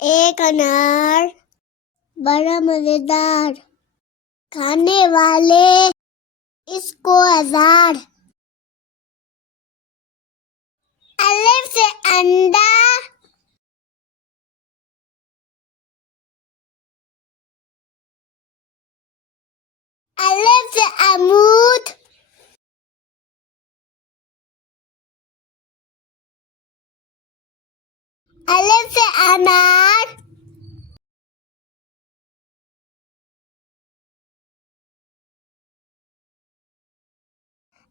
एक अनार बड़ा मजेदार, खाने वाले इसको हजार। अलिफ से अंडा, अलिफ से अमरूद, अलिफ से अनार,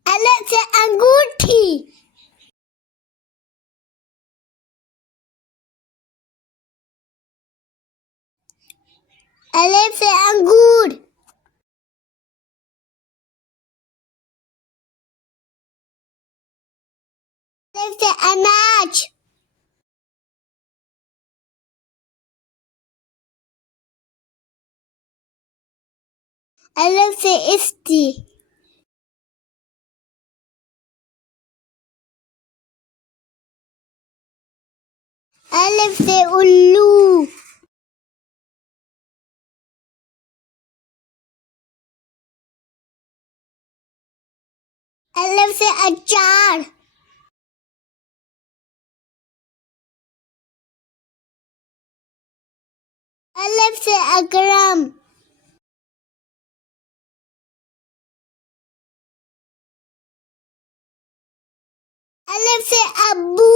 अलिफ से अंगूठी, अलिफ से अंगूर, अलिफ से अनाज, अलिफ से इस्ती, अलिफ से उल्लू, अलिफ से अचार, अलिफ से अकरम, अलिफ से अब्बू,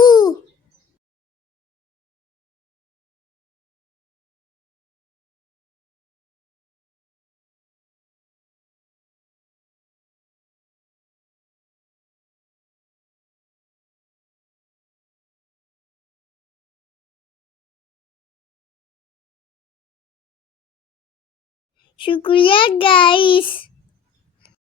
शुक्रिया गाइस।